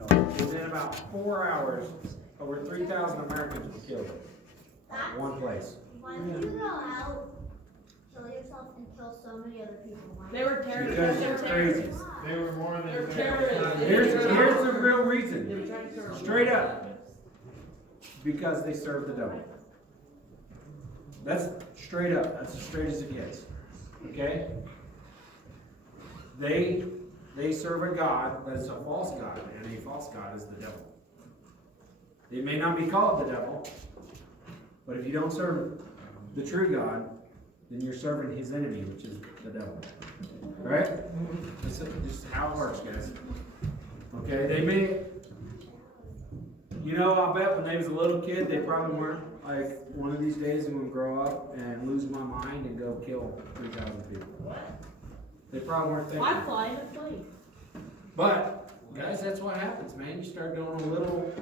Within about 4 hours, over 3,000 Americans were killed at one place. Why would you go out, kill yourself, and kill so many other people? They were terrorists. Because They were they're terrorists. crazy. They were more than. They were terrorists. Here's the real They were reason. trying to terrorize. Straight up. Because they serve the devil. That's straight up. That's as straight as it gets. Okay? They serve a God, but it's a false God, and a false God is the devil. It may not be called the devil, but if you don't serve the true God, then you're serving his enemy, which is the devil. Right? That's just how it works, guys. Okay, they may, I'll bet when they was a little kid, they probably weren't like, one of these days I'm going to grow up and lose my mind and go kill 3,000 people. They probably weren't thinking. Why fly in a plane? But, guys, that's what happens, man. You start doing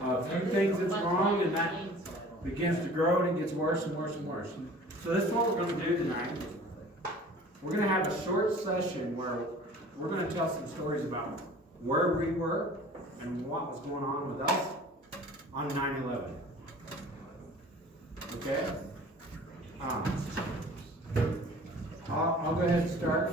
a few things that's wrong, and that begins to grow, and it gets worse and worse and worse. So this is what we're going to do tonight. We're going to have a short session where we're going to tell some stories about where we were and what was going on with us on 9/11. Okay? I'll go ahead and start.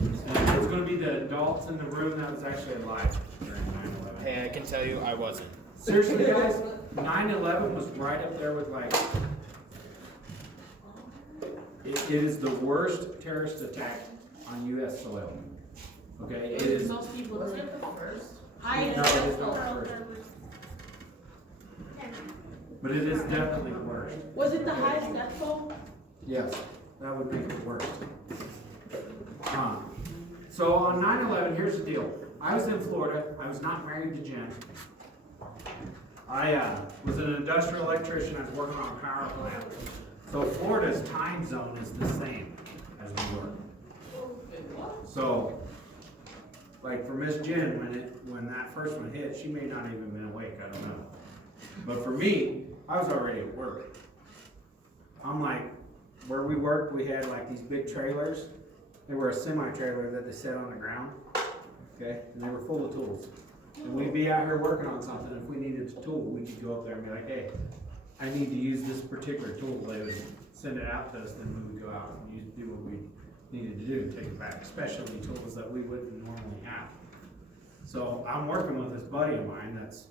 And it's going to be the adults in the room that was actually alive during 9/11. Hey, I can tell you I wasn't. Seriously, guys, 9/11 was right up there with like, it is the worst terrorist attack on U.S. soil. Okay, it is. Most people Was did. it the first? No, it is not the first, but it is definitely the worst. Was it the highest death toll? Yes, that would make it worse. So on 9/11, here's the deal. I was in Florida. I was not married to Jen. I was an industrial electrician. I was working on a power plant. So Florida's time zone is the same as we were. So, like for Miss Jen, when that first one hit, she may not even been awake. I don't know. But for me, I was already at work. I'm like, where we worked, we had like these big trailers. They were a semi-trailer that they set on the ground, okay? And they were full of tools. And we'd be out here working on something. If we needed a tool, we could go up there and be like, hey, I need to use this particular tool. They would send it out to us, then we would go out and do what we needed to do and take it back, especially tools that we wouldn't normally have. So I'm working with this buddy of mine that's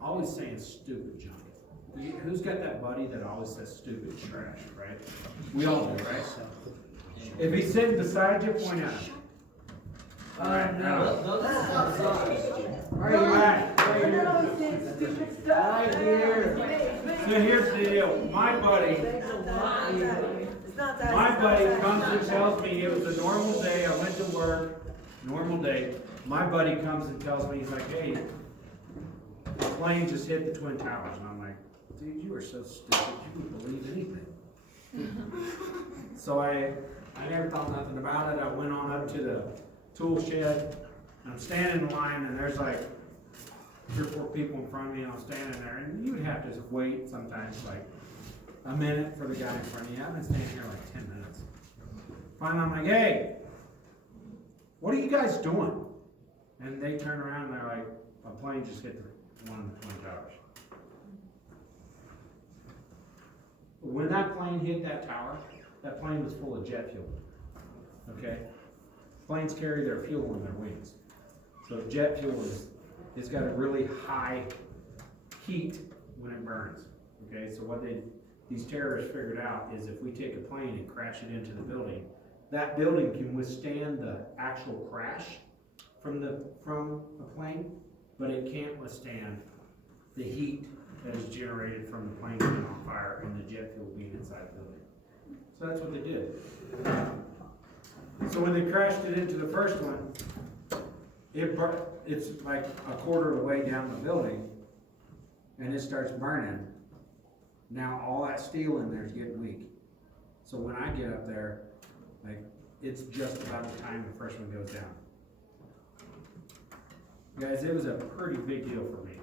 always saying stupid junk. Who's got that buddy that always says stupid trash, right? We all do, right? If he's sitting beside you, point at him. All right, now. Where are you at? Right here. So here's the deal. My buddy comes and tells me it was a normal day. I went to work, normal day. My buddy comes and tells me, he's like, hey, the plane just hit the Twin Towers. And I'm like, dude, you are so stupid. You wouldn't believe anything. So I never thought nothing about it. I went on up to the tool shed. And I'm standing in line, and there's like 3 or 4 people in front of me, and I'm standing there. And you would have to wait sometimes like a minute for the guy in front of you. I've been standing here like 10 minutes. Finally, I'm like, hey, what are you guys doing? And they turn around, and they're like, a plane just hit one of the Twin Towers. When that plane hit that tower, that plane was full of jet fuel. Okay? Planes carry their fuel in their wings. So jet fuel it's got a really high heat when it burns. Okay? So what these terrorists figured out is if we take a plane and crash it into the building, that building can withstand the actual crash from a plane, but it can't withstand the heat that is generated from the plane being on fire and the jet fuel being inside the building. So that's what they did. So when they crashed it into the first one, it's like a quarter of the way down the building, and it starts burning. Now all that steel in there is getting weak. So when I get up there, like it's just about the time the first one goes down. Guys, it was a pretty big deal for me.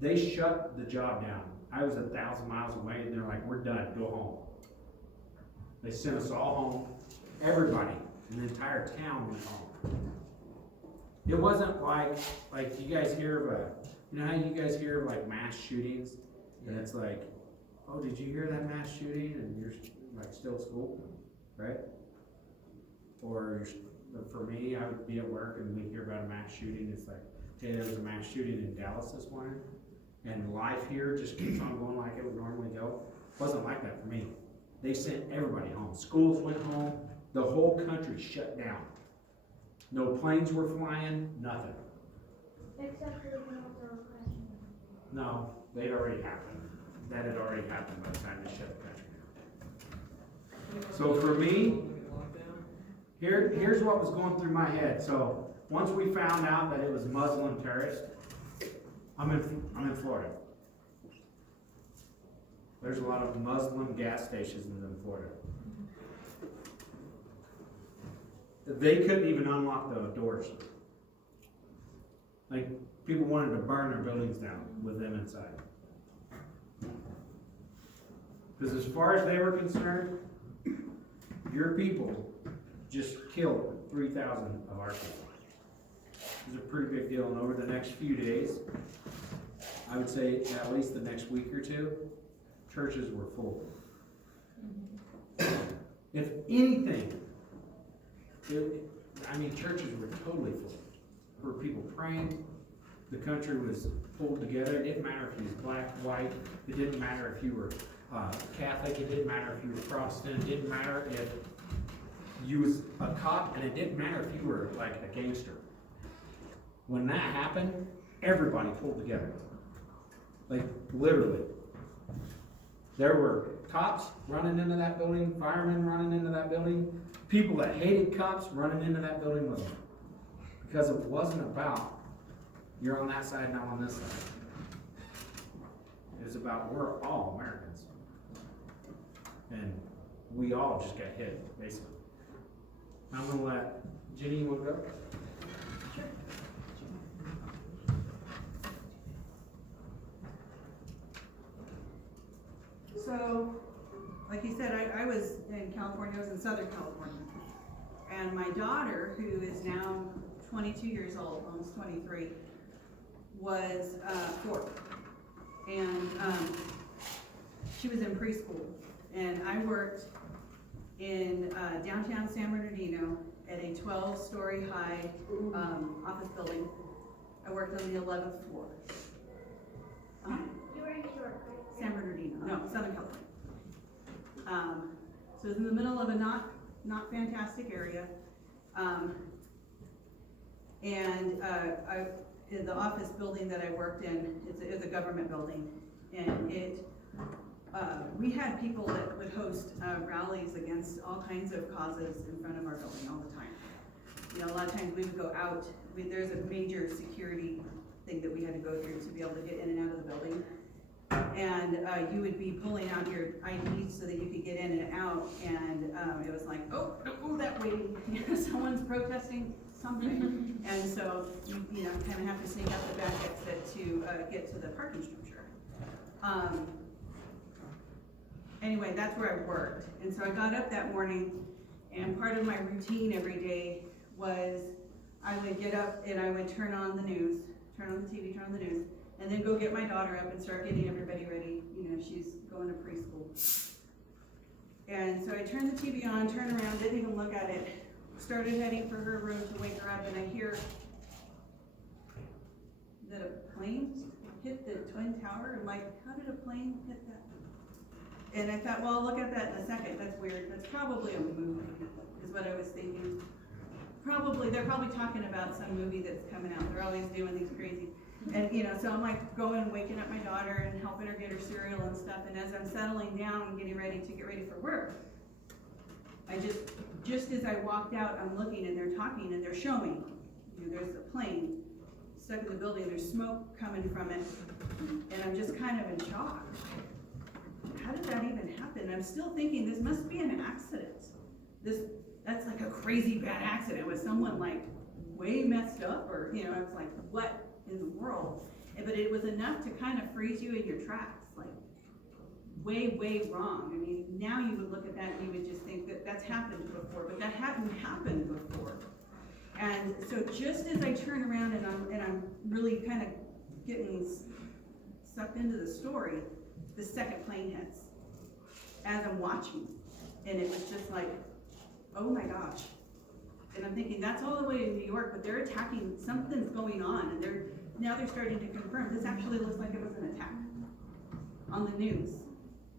They shut the job down. I was 1,000 miles away, and they're like, we're done, go home. They sent us all home. Everybody in the entire town went home. It wasn't like you guys hear of you know how you guys hear of like mass shootings? And it's like, oh, did you hear that mass shooting? And you're like still at school, right? Or for me, I would be at work and we hear about a mass shooting. It's like, hey, there was a mass shooting in Dallas this morning. And life here just keeps on going like it would normally go. It wasn't like that for me. They sent everybody home. Schools went home. The whole country shut down. No planes were flying, nothing. Except for the ones that were crashing. No, they'd already happened. That had already happened by the time they shut the country down. So for me, here's what was going through my head. So once we found out that it was Muslim terrorists, I'm in Florida. There's a lot of Muslim gas stations in Florida. They couldn't even unlock the doors. Like, people wanted to burn their buildings down with them inside. Because as far as they were concerned, your people just killed 3,000 of our people. It was a pretty big deal, and over the next few days, I would say at least the next week or two, churches were full. If anything, churches were totally full. There were people praying. The country was pulled together. It didn't matter if you was black, white. It didn't matter if you were Catholic. It didn't matter if you were Protestant. It didn't matter if you was a cop, and it didn't matter if you were like a gangster. When that happened, everybody pulled together. Like, literally. There were cops running into that building, firemen running into that building, people that hated cops running into that building with them. Because it wasn't about, you're on that side, now on this side. It was about, we're all Americans. And we all just got hit, basically. I'm gonna let, Jenny, you wanna go? So, like you said, I was in California, I was in Southern California. And my daughter, who is now 22 years old, almost 23, was 4. And she was in preschool. And I worked in downtown San Bernardino at a 12-story high office building. I worked on the 11th floor. You were in New York, right? San Bernardino, no, Southern California. So it was in the middle of a not fantastic area. In the office building that I worked in, it's a government building, and we had people that would host rallies against all kinds of causes in front of our building all the time. You know, a lot of times we would go out, there's a major security thing that we had to go through to be able to get in and out of the building. And you would be pulling out your ID so that you could get in and out, and it was like, oh, don't go that way, someone's protesting something. And so you know, kind of have to sneak out the back exit to get to the parking structure. Anyway, that's where I worked. And so I got up that morning, and part of my routine every day was I would get up and I would turn on the news, turn on the TV, turn on the news, and then go get my daughter up and start getting everybody ready. You know, she's going to preschool. And so I turned the TV on, turned around, didn't even look at it, started heading for her room to wake her up, and I hear that a plane hit the Twin Tower. I'm like, how did a plane hit that? And I thought, well, I'll look at that in a second. That's weird. That's probably a movie, is what I was thinking. They're probably talking about some movie that's coming out. They're always doing these crazy. And you know, so I'm like going and waking up my daughter and helping her get her cereal and stuff. And as I'm settling down and getting ready to get ready for work, I just as I walked out, I'm looking and they're talking and they're showing, you know, there's a plane stuck in the building, there's smoke coming from it, and I'm just kind of in shock. How did that even happen? I'm still thinking this must be an accident. That's like a crazy bad accident with someone like way messed up, or you know, I was like, what in the world? But it was enough to kind of freeze you in your tracks, like way wrong. I mean, now you would look at that and you would just think that that's happened before, but that hadn't happened before. And so just as I turn around and I'm really kind of getting sucked into the story, the second plane hits as I'm watching. And it was just like, oh my gosh. And I'm thinking, that's all the way in New York, but they're attacking, something's going on, and now they're starting to confirm, this actually looks like it was an attack on the news.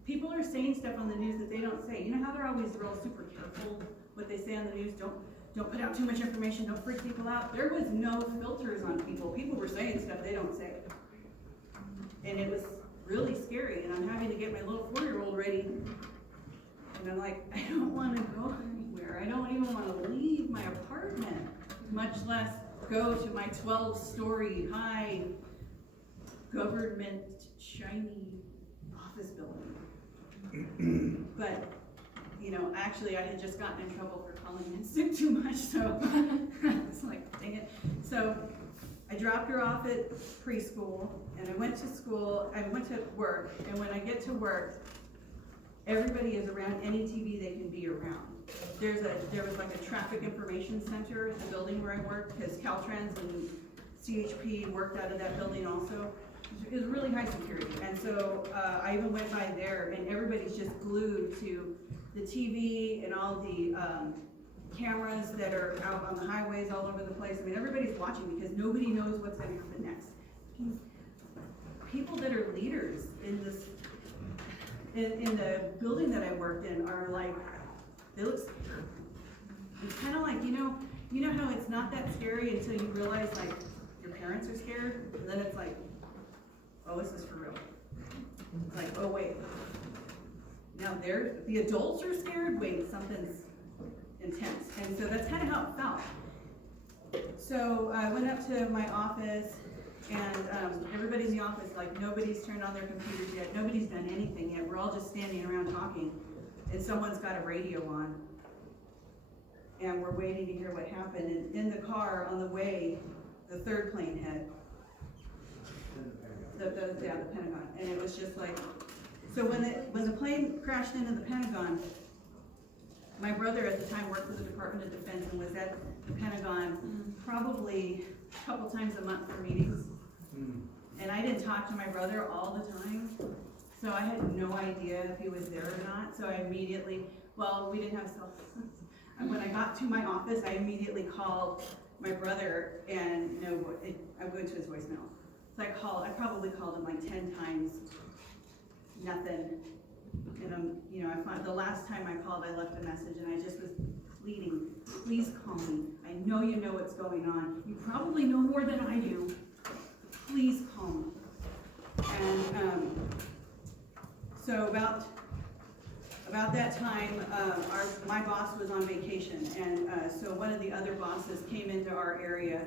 People are saying stuff on the news that they don't say. You know how they're always real super careful what they say on the news? Don't put out too much information, don't freak people out. There was no filters on people. People were saying stuff they don't say. And it was really scary, and I'm having to get my little 4-year-old ready. And I'm like, I don't want to go anywhere. I don't even want to leave my apartment, much less go to my 12-story high government shiny office building. But, you know, actually I had just gotten in trouble for calling in sick too much, so it's like, dang it. So I dropped her off at preschool, and I went to school, I went to work, and when I get to work, everybody is around any TV they can be around. There was like a traffic information center at the building where I worked, because Caltrans and CHP worked out of that building also. It was really high security, and so I even went by there, and everybody's just glued to the TV and all the cameras that are out on the highways all over the place. I mean, everybody's watching because nobody knows what's going to happen next. People that are leaders in this, in the building that I worked in are like, they look scared. It's kind of like, you know how it's not that scary until you realize like your parents are scared, and then it's like, oh, this is for real. It's like, oh wait, now the adults are scared, wait, something's intense. And so that's kind of how it felt. So I went up to my office, and everybody in the office, like nobody's turned on their computers yet, nobody's done anything yet, we're all just standing around talking, and someone's got a radio on, and we're waiting to hear what happened. And in the car on the way, the third plane hit. The Pentagon, and it was just like, so when the plane crashed into the Pentagon, my brother at the time worked for the Department of Defense and was at the Pentagon probably a couple times a month for meetings. And I didn't talk to my brother all the time, so I had no idea if he was there or not. So I immediately, well, we didn't have cell phones. And when I got to my office, I immediately called my brother, and I went to his voicemail. So I probably called him like 10 times, nothing. And I find the last time I called, I left a message, and I just was pleading, please call me. I know you know what's going on. You probably know more than I do. Please call me. And so about that time, my boss was on vacation, and so one of the other bosses came into our area,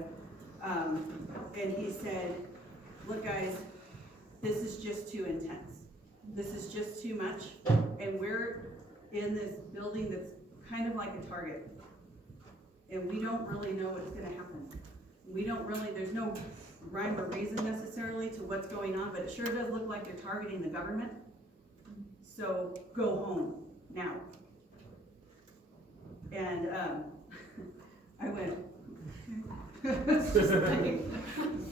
and he said, look guys, this is just too intense. This is just too much, and we're in this building that's kind of like a target, and we don't really know what's gonna happen. There's no rhyme or reason necessarily to what's going on, but it sure does look like they're targeting the government. So go home now. And I went, it's just like,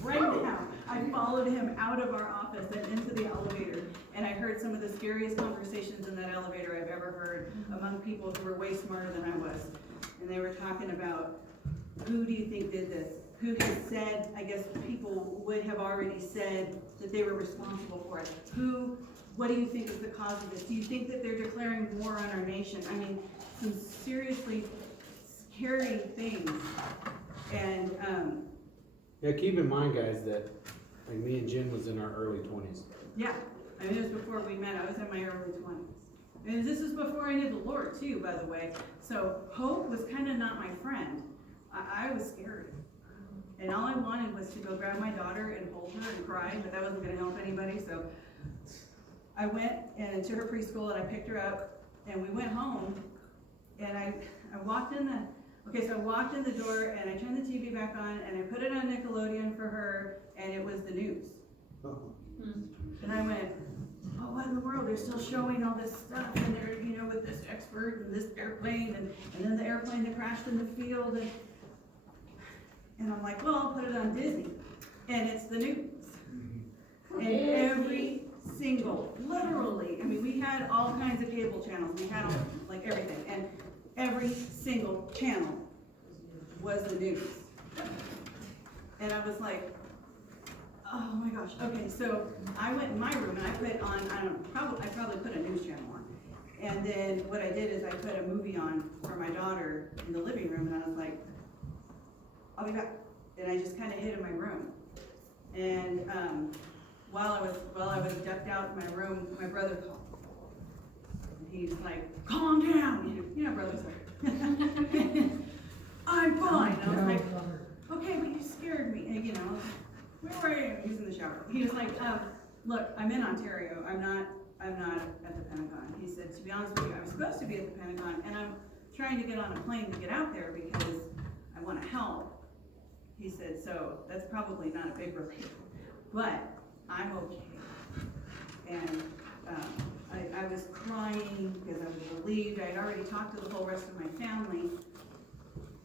right now. I followed him out of our office and into the elevator, and I heard some of the scariest conversations in that elevator I've ever heard among people who were way smarter than I was. And they were talking about, who do you think did this? Who had said, I guess people would have already said that they were responsible for it. What do you think is the cause of this? Do you think that they're declaring war on our nation? I mean, some seriously scary things. And, yeah, keep in mind, guys, that like me and Jen was in our early 20s. yeah, I mean, it was before we met. I was in my early 20s. And this is before I knew the Lord, too, by the way. So hope was kind of not my friend. I was scared. And all I wanted was to go grab my daughter and hold her and cry, but that wasn't going to help anybody. So I went to her preschool, and I picked her up, and we went home, and I walked in I walked in the door, and I turned the TV back on, and I put it on Nickelodeon for her, and it was the news. And I went, oh, what in the world? They're still showing all this stuff, and they're, with this expert and this airplane, and then the airplane that crashed in the field, and And I'm like, well, I'll put it on Disney. And it's the news. And every single, literally, I mean, we had all kinds of cable channels, we had all, like everything, and every single channel was the news. And I was like, oh my gosh, okay, so I went in my room and I put on, I probably put a news channel on. And then what I did is I put a movie on for my daughter in the living room, and I was like, I'll be back. And I just kind of hid in my room. And while I was ducked out in my room, my brother called. And he's like, calm down. You know brothers are. I'm fine. And I was like, okay, but you scared me. And, you know, where were you? He was in the shower. He was like, look, I'm in Ontario. I'm not at the Pentagon. He said, to be honest with you, I'm supposed to be at the Pentagon, and I'm trying to get on a plane to get out there because I want to help. He said, so that's probably not a big relief, but I'm okay. And I was crying because I was relieved. I had already talked to the whole rest of my family.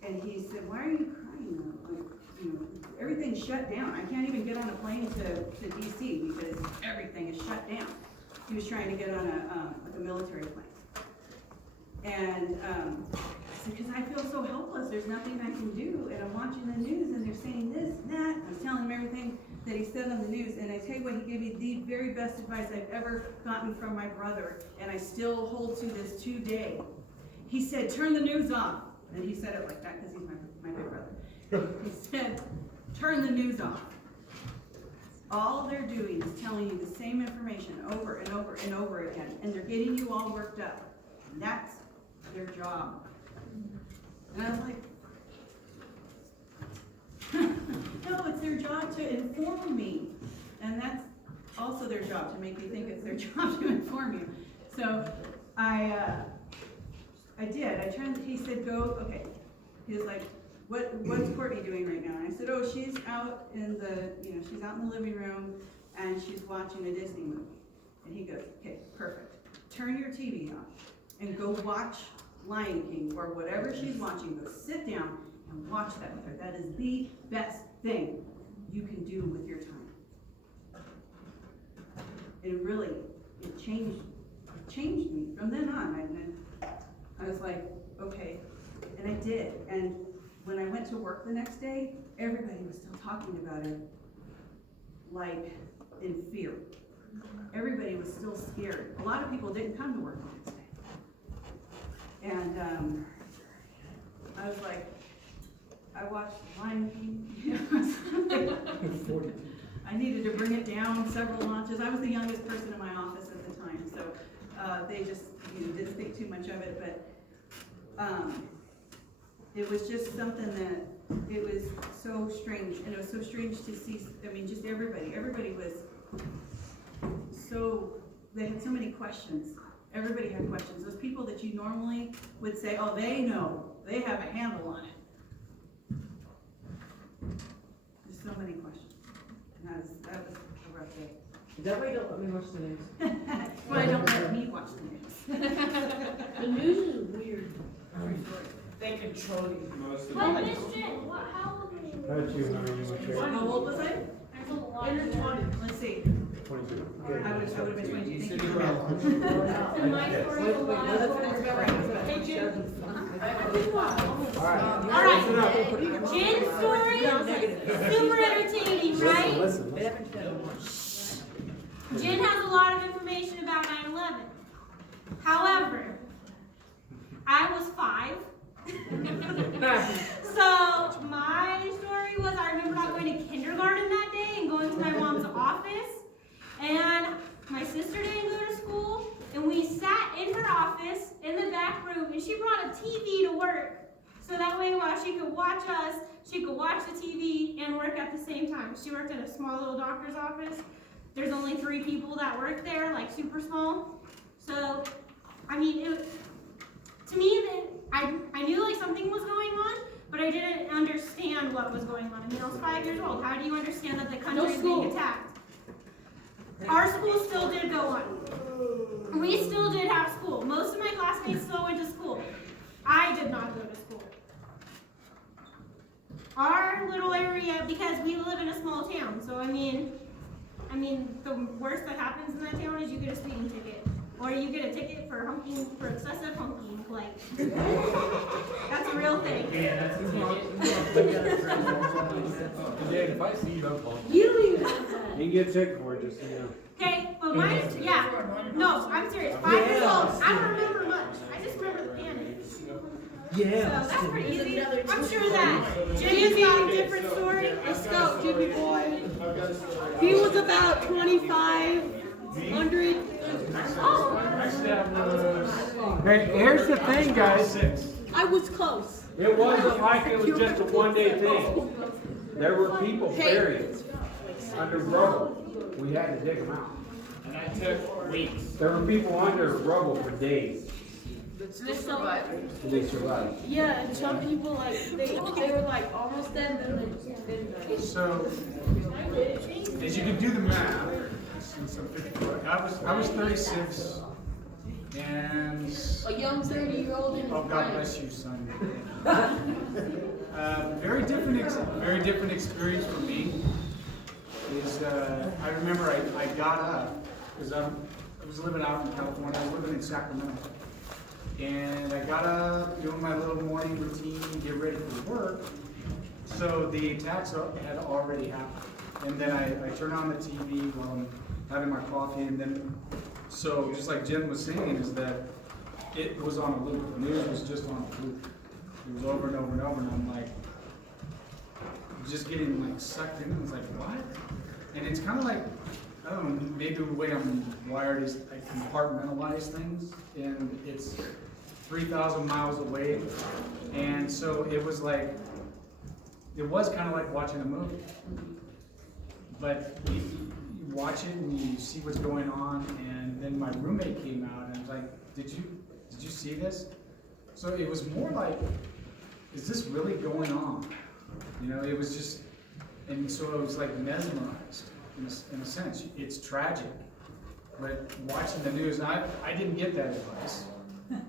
And he said, why are you crying though? Like, you know, everything's shut down. I can't even get on a plane to DC because everything is shut down. He was trying to get on a military plane. And because I feel so helpless, there's nothing I can do, and I'm watching the news, and they're saying this and that. I was telling him everything that he said on the news, and I tell you what, he gave me the very best advice I've ever gotten from my brother, and I still hold to this today. He said, turn the news off. And he said it like that because he's my big brother. He said, turn the news off. All they're doing is telling you the same information over and over and over again, and they're getting you all worked up. And that's their job. And I was like, no, it's their job to inform me. And that's also their job, to make me think it's their job to inform you. So I did. I turned, he said, go, okay. He was like, what's Courtney doing right now? And I said, oh, she's out in she's out in the living room and she's watching a Disney movie. And he goes, okay, perfect. Turn your TV on and go watch Lion King or whatever she's watching. Go sit down and watch that with her. That is the best thing you can do with your time. And really, it changed me from then on. I was like, okay, and I did. And when I went to work the next day, everybody was still talking about it, like in fear. Everybody was still scared. A lot of people didn't come to work the next day. And I was like, I watched Lion King. I needed to bring it down several notches. I was the youngest person in my office at the time, so they just didn't think too much of it. But it was just something that it was so strange, and it was so strange to see. I mean, just everybody was so, they had so many questions. Everybody had questions. Those people that you normally would say, oh, they know, they have a handle on it. There's so many questions. And that was a rough day. Is that why you don't let me watch the news? Well, I don't let me watch the news. The news is weird. They control you. Most of But the Miss Jen, how old were you? How about you, Henry? You want to How old was I? There's a lot In her of 20s. Let's see. 22. I would have been 22. Thank you. In my story, a lot Well, of that's about right. Hey, Jim. All right. All right, Jen's story, super entertaining, right? Listen. Jen has a lot of information about 9/11. However, I was 5. So my story was, I remember not going to kindergarten that day and going to my mom's office, and my sister didn't go to school, and we sat in her office in the back room, and she brought a TV to work. So that way while she could watch us, she could watch the TV and work at the same time. She worked in a small little doctor's office. There's only 3 people that work there, like super small. So, I mean, to me, I knew like something was going on, but I didn't understand what was going on. I mean, I was 5 years old. How do you understand that the country is being attacked? Our school still did go on. We still did have school. Most of my classmates still went to school. I did not go to school. Our little because we live in a small town, so I mean, the worst that happens in that town is you get a speeding ticket. Or you get a ticket for honking, for excessive honking, like, that's a real thing. Dave, if I see you, don't call. You don't even You can get sick for it, just, you know. Okay, but mine, yeah, no, I'm serious, 5 years old, I don't remember much, I just remember the panic. So that's pretty easy. I'm sure that Jimmy's got a different story. Let's go, Jimmy boy. He was about 2,500. Hey, here's the thing, guys. I was close. It wasn't like it was just a one-day thing. There were people buried under rubble. We had to dig them out. And that took weeks. There were people under rubble for days. They survived. They survived. Yeah, and some people like they were like almost dead, and then they died. So, as you can do the math, since I'm 54, I was 36, and A young 30-year-old in oh, his God prime. bless you, son. Very different experience for me. Is I remember I got up because I was living out in California. I was living in Sacramento. And I got up, doing my little morning routine, get ready for work. So the attacks had already happened. And then I turn on the TV while I'm having my coffee, and then, so just like Jim was saying, is that it was on a loop. The news was just on a loop. It was over and over and over, and I'm like, just getting like sucked in. It's like, what? And it's kind of like, I don't know, maybe the way I'm wired is I compartmentalize things, and it's 3,000 miles away. And so it was kind of like watching a movie. But you watch it and you see what's going on, and then my roommate came out and I was like, did you see this? So it was more like, is this really going on? You know, it was just, and so it was like mesmerized in a sense. It's tragic, but watching the news, I didn't get that advice.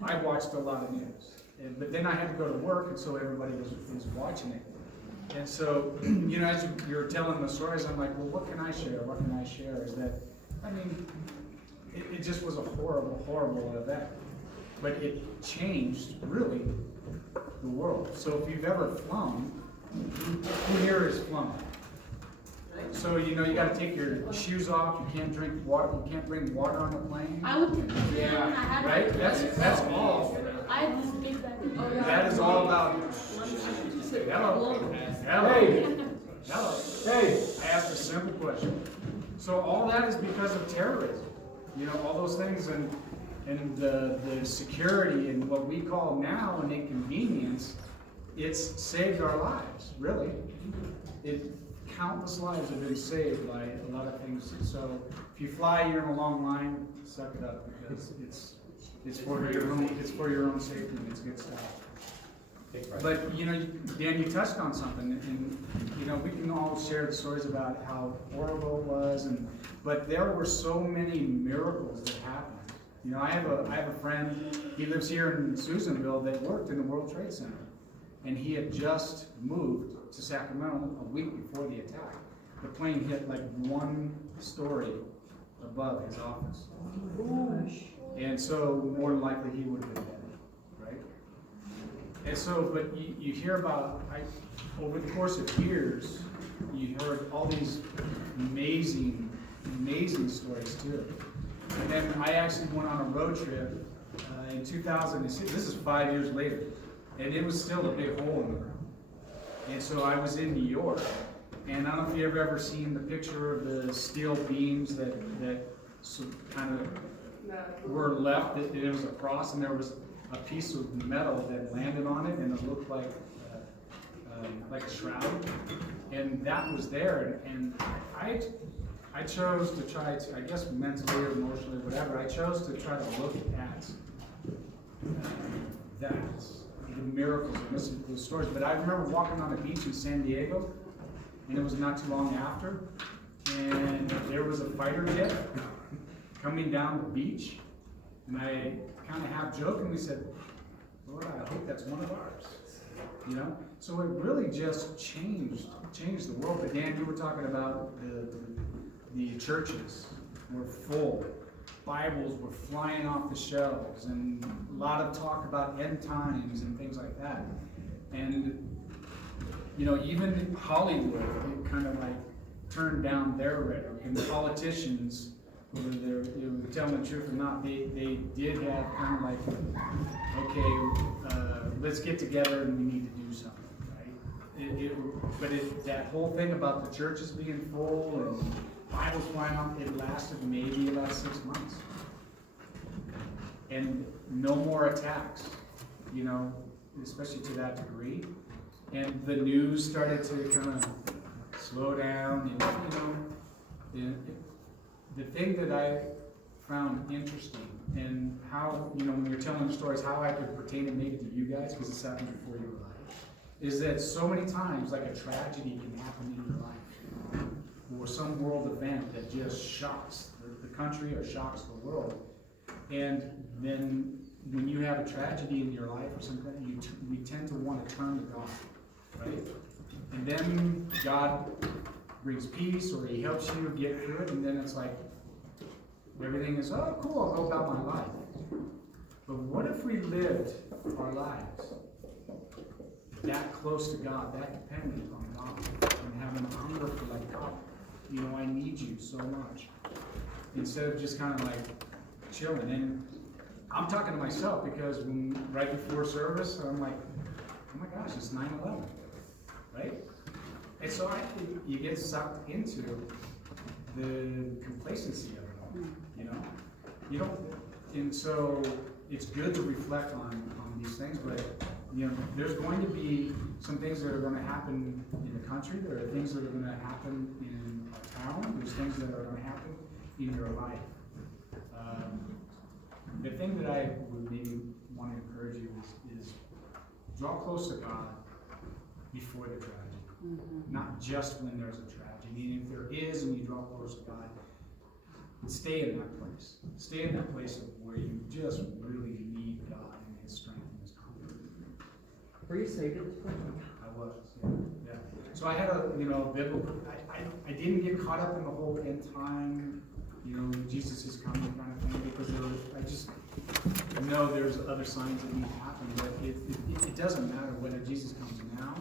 I watched a lot of news, but then I had to go to work, and so everybody was watching it. And so, you know, as you're telling the stories, I'm like, well, what can I share? What can I share? Is that, I mean, it just was a horrible, horrible event. But it changed, really, the world. So if you've ever flown, who here has flown? So, you know, you gotta take your shoes off, you can't drink water, you can't bring water on the plane. I went to Japan and I had Right? That's all. I had this big bag. That is all about. Hello. Hello. Hey. Hello. Hey. I asked a simple question. So all that is because of terrorism. You know, all those things and the security and what we call now an inconvenience, it's saved our lives, really. Countless lives have been saved by a lot of things. So if you fly, you're in a long line, suck it up because it's for your own safety and it's good stuff. But you know, Dan, you touched on something, and you know, we can all share the stories about how horrible it was, but there were so many miracles that happened. You know, I have a friend. He lives here in Susanville that worked in the World Trade Center, and he had just moved to Sacramento a week before the attack. The plane hit like 1 story above his office, and so more than likely he would have been dead, right? And so, but you hear about, over the course of years, you heard all these amazing, amazing stories too. And then I actually went on a road trip in 2006. This is 5 years later, and it was still a big hole in the ground. And so I was in New York, and I don't know if you've ever seen the picture of the steel beams that kind of were left. It was a cross, and there was a piece of metal that landed on it, and it looked like a shroud. And that was there, and I chose to try to, I guess mentally or emotionally, whatever, I chose to try to look at that, the miracles and listen to those stories. But I remember walking on the beach in San Diego, and it was not too long after, and there was a fighter jet coming down the beach, and I kind of half jokingly said, Lord, I hope that's one of ours. you know? So it really just changed the world. But Dan, you were talking about the churches were full. Bibles were flying off the shelves, and a lot of talk about end times and things like that. And, you know, even Hollywood, it kind of like turned down their rhetoric, and the politicians, whether they were telling the truth or not, they did have kind of like, okay, let's get together and we need to do something, right? That whole thing about the churches being full and Bibles flying off, it lasted maybe about 6 months. And no more attacks, you know, especially to that degree. And the news started to kind of slow down, and, you know, the thing that I found interesting and how, you know, when you're telling the stories, how I could pertain it maybe to you guys, because it's happened before you were alive, is that so many times, like a tragedy can happen in your life, or some world event that just shocks the country or shocks the world. And then when you have a tragedy in your life or something, we tend to want to turn to God, right? And then God brings peace, or He helps you get through it, and then it's like, everything is, oh cool, I'll go about my life. But what if we lived our lives that close to God, that dependent on God, and having a hunger for like, God, you know, I need you so much. Instead of just kind of like chilling. And I'm talking to myself because right before service, I'm like, oh my gosh, it's 9/11, right? And so you get sucked into the complacency of it all, you know? You don't, and so it's good to reflect on these things, but you know, there's going to be some things that are going to happen in the country. There are things that are going to happen in a town. There's things that are going to happen in your life. The thing that I would maybe want to encourage you is draw close to God before the tragedy, not just when there's a tragedy. And if there is, and you draw close to God, stay in that place. Stay in that place of where you just really need God and His strength and His comfort. Were you saved at this point? I was, yeah. So I had a, you know, biblical, I didn't get caught up in the whole end time, you know, Jesus is coming kind of thing, because I just know there's other signs that need to happen, but it doesn't matter whether Jesus comes now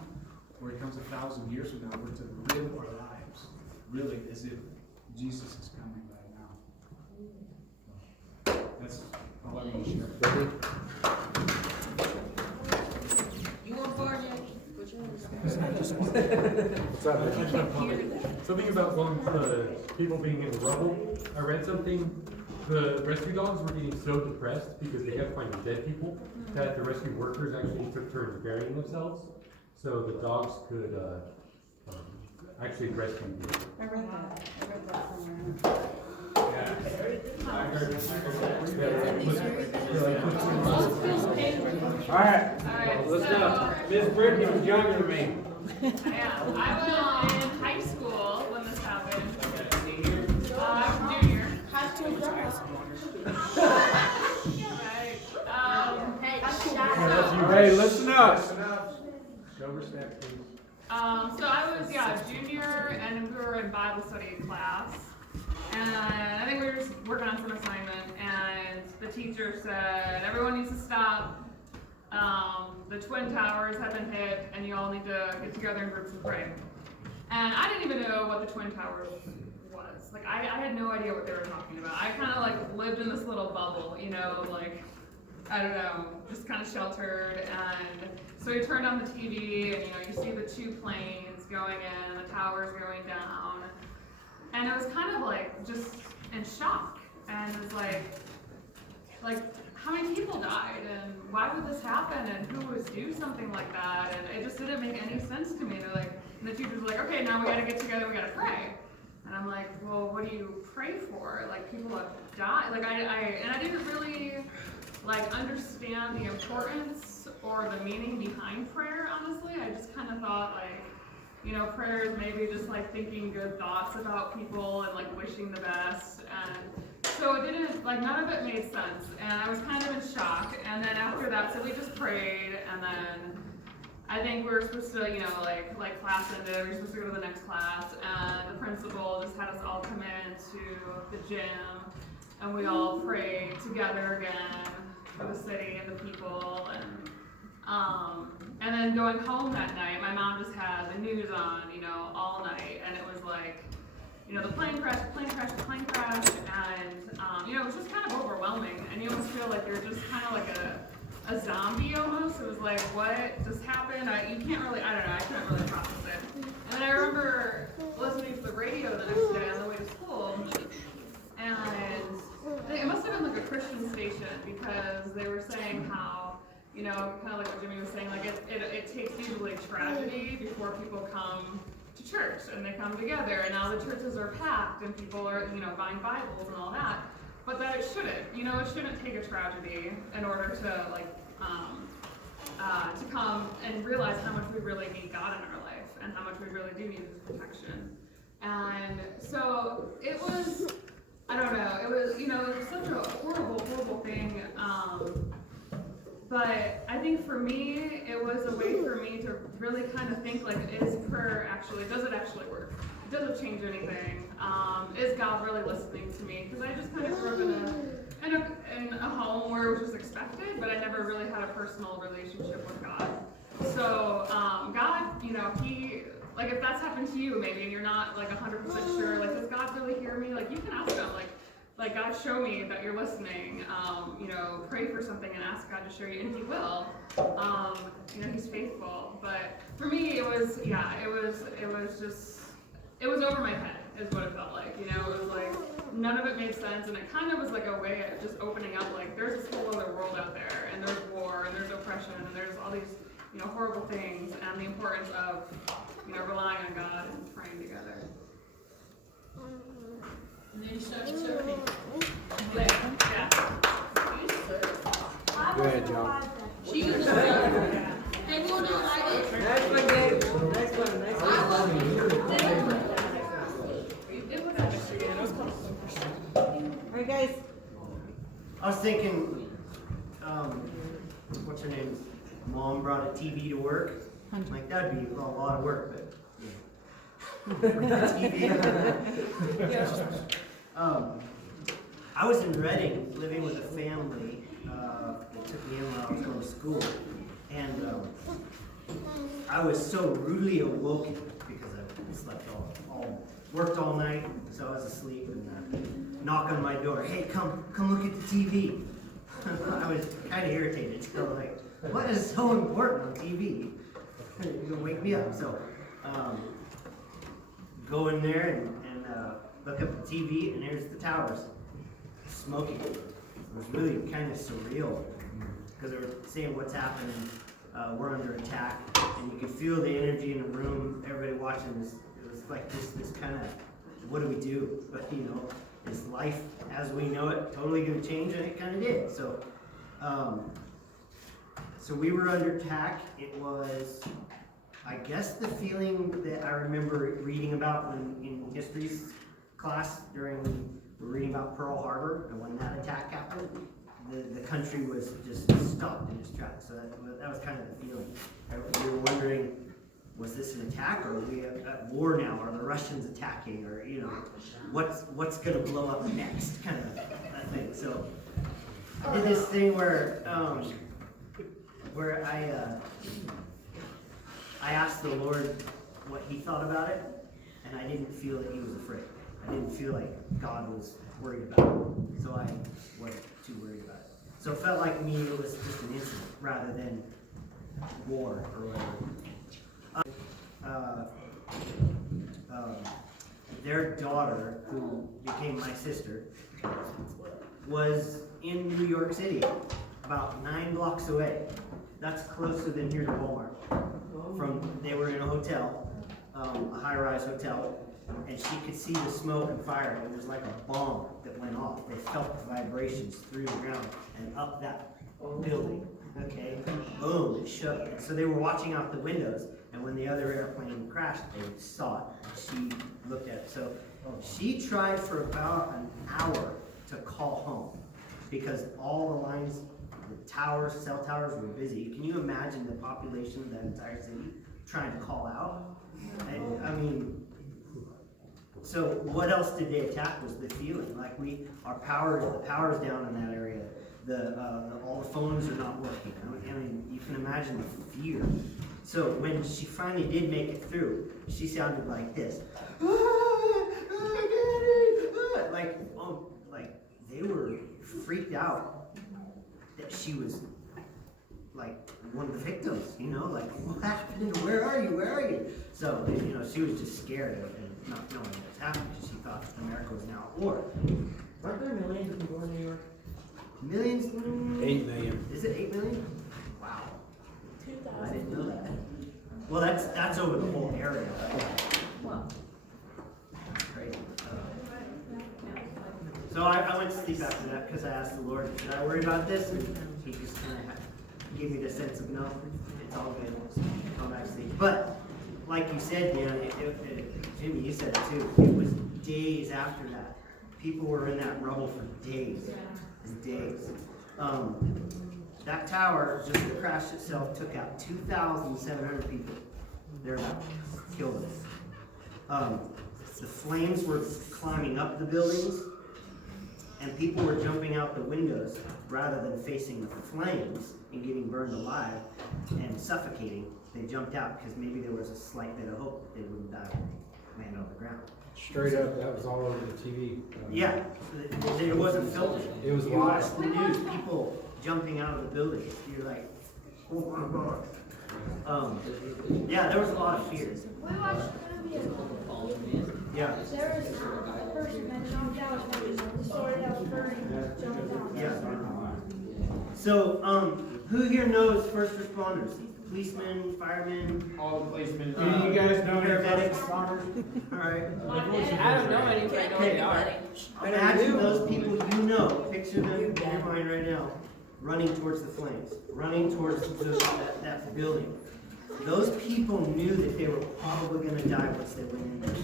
or He comes 1,000 years from now. We're to live our lives really as if Jesus is coming right now. That's all I want to share. You want far, Jackie? Something about people being in the rubble. I read something. The rescue dogs were getting so depressed because they kept finding dead people that the rescue workers actually took turns burying themselves, so the dogs could actually rescue people. I read that somewhere. Alright, let's go. Miss Brittany was younger than me. Yeah, I was in high school when this happened. Junior. Hey, listen up. Show respect, please. So I was, junior, and we were in Bible study class. And I think we were just working on some assignment, and the teacher said, everyone needs to stop. The Twin Towers have been hit, and you all need to get together in groups and pray. And I didn't even know what the Twin Towers was. Like, I had no idea what they were talking about. I kind of like lived in this little bubble, you know, like, I don't know, just kind of sheltered. And so you turned on the TV, and you know, you see the two planes going in, the towers going down. And it was kind of like just in shock. And it was like how many people died, and why would this happen, and who would do something like that? And it just didn't make any sense to me. They're like, and the teachers were like, okay, now we gotta get together, we gotta pray. And I'm like, well, what do you pray for? Like, people have died. Like, I didn't really like understand the importance or the meaning behind prayer, honestly. I just kind of thought like, you know, prayer is maybe just like thinking good thoughts about people and like wishing the best. And so it didn't, like, none of it made sense. And I was kind of in shock. And then after that, so we just prayed, and then I think we were supposed to, you know, like class ended, we were supposed to go to the next class, and the principal just had us all come into the gym, and we all prayed together again for the city and the people, and then going home that night, my mom just had the news on, you know, all night, and it was like, you know, the plane crash, and, you know, it was just kind of overwhelming, and you almost feel like you're just kind of like a zombie almost. It was like, what just happened? You can't really, I don't know, I couldn't really process it. And then I remember listening to the radio the next day on the way to school, and it must have been like a Christian station, because they were saying how, you know, kind of like what Jimmy was saying, like it takes usually tragedy before people come to church, and they come together, and now the churches are packed, and people are, you know, buying Bibles and all that. But that it shouldn't take a tragedy in order to like to come and realize how much we really need God in our life, and how much we really do need His protection. And so it was, I don't know, it was, you know, it was such a horrible thing. But I think for me, it was a way for me to really kind of think, like, is prayer actually, does it actually work? Does it change anything? Is God really listening to me? Because I just kind of grew up in a home where it was just expected, but I never really had a personal relationship with God. So God, you know, He, like, if that's happened to you maybe, and you're not like 100% sure, like, does God really hear me? Like, you can ask Him, like God, show me that you're listening. You know, pray for something and ask God to show you, and He will. You know, He's faithful. But for me, it was over my head, is what it felt like. You know, it was like none of it made sense, and it kind of was like a way of just opening up. Like, there's this whole other world out there, and there's war, and there's oppression, and there's all these, you know, horrible things, and the importance of, you know, relying on God and praying together. And then you started serving. Yeah. Go ahead, John. She was the Hey, we'll do it. Next one, Gabe. Next one. Alright, guys. I was thinking, what's her name? Mom brought a TV to work. Like, that'd be a lot of work, but TV. I was in Reading, living with a family that took me in when I was going to school, and I was so rudely awoken because I slept worked all night, so I was asleep, and knock on my door. Hey, come look at the TV. I was kind of irritated, so like, what is so important on TV? You're gonna wake me up. So go in there and look up the TV, and there's the towers smoking. It was really kind of surreal because they were saying what's happening. We're under attack, and you could feel the energy in the room. Everybody watching this. It was like this kind of, what do we do? But you know, is life as we know it totally going to change? And it kind of did. So, so we were under attack. It was, I guess, the feeling that I remember reading about when in history class during we're reading about Pearl Harbor, and when that attack happened, the country was just stopped in its tracks. So that was kind of the feeling. We were wondering, was this an attack, or are we at war now? Are the Russians attacking, or you know, what's going to blow up next, kind of that thing. So I did this thing where I asked the Lord what He thought about it, and I didn't feel that He was afraid. I didn't feel like God was worried about it, so I wasn't too worried about it. So it felt like me, it was just an incident rather than war or whatever. Their daughter, who became my sister, was in New York City, about 9 blocks away. That's closer than here to Walmart. They were in a hotel, a high-rise hotel, and she could see the smoke and fire. It was like a bomb that went off. They felt the vibrations through the ground and up that building. Okay, boom, it shook. And so they were watching out the windows, and when the other airplane crashed, they saw it. She looked at it. So she tried for about an hour to call home because all the lines The towers, cell towers were busy. Can you imagine the population of that entire city trying to call out? And, I mean, so what else did they attack was the feeling, like the power's down in that area. All the phones are not working. I mean, you can imagine the fear. So when she finally did make it through, she sounded like this. Like they were freaked out that she was like one of the victims, you know, like what happened? Where are you? So, you know, she was just scared and not knowing what was happening because she thought America was now at war. Aren't there millions of people in New York? Millions? 8 million. Is it 8 million? Wow. I didn't know that. Well, that's over the whole area. Well, Crazy. So I went to sleep after that because I asked the Lord, should I worry about this? And he just kind of gave me the sense of, no, it's all good. Come back to sleep. But like you said, Dan, Jimmy, you said it too. It was days after that. People were in that rubble for days and days. That tower, just the crash itself, took out 2,700 people. They're killed them. The flames were climbing up the buildings, and people were jumping out the windows rather than facing the flames and getting burned alive and suffocating. They jumped out because maybe there was a slight bit of hope that they wouldn't die when they landed on the ground. Straight up, that was all over the TV. Yeah, it wasn't filtered. It was You live. watch the news, people jumping out of the buildings. You're like, oh my God. Yeah, there was a lot of fear. We watched the movie. Yeah, There was a person that jumped out, the story that was burning, jumped out. yeah. So, who here knows first responders? Policemen, firemen, All the policemen. Do you guys know your paramedics? responders? Alright. I don't know any, but I know they are. Imagine those people you know, picture them in your mind right now, running towards the flames, running towards that building. Those people knew that they were probably gonna die once they went in there.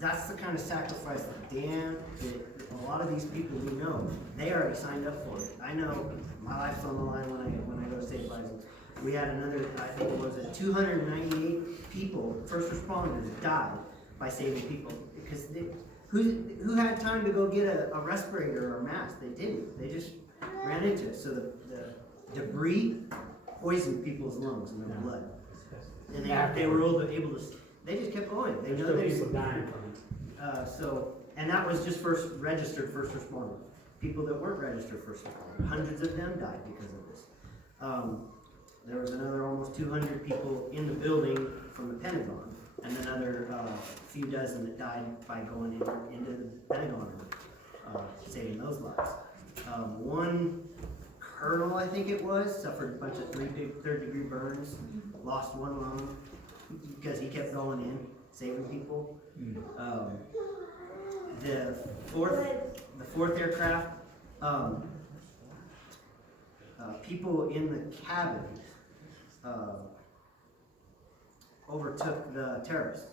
That's the kind of sacrifice that Dan, that a lot of these people we know, they already signed up for it. I know my life's on the line when I go to state lives. We had another, I think it was 298 people, first responders, died by saving people because who had time to go get a respirator or a mask? They didn't. They just ran into it. So the debris poisoned people's lungs and their blood, and they were able to. They just kept going. They know they. dying from it. And that was just registered first responders. People that weren't registered first responders. Hundreds of them died because of this. There was another almost 200 people in the building from the Pentagon, and another few dozen that died by going into the Pentagon and saving those lives. One colonel, I think it was, suffered a bunch of third-degree burns, lost one lung because he kept going in, saving people. The fourth aircraft, people in the cabin overtook the terrorists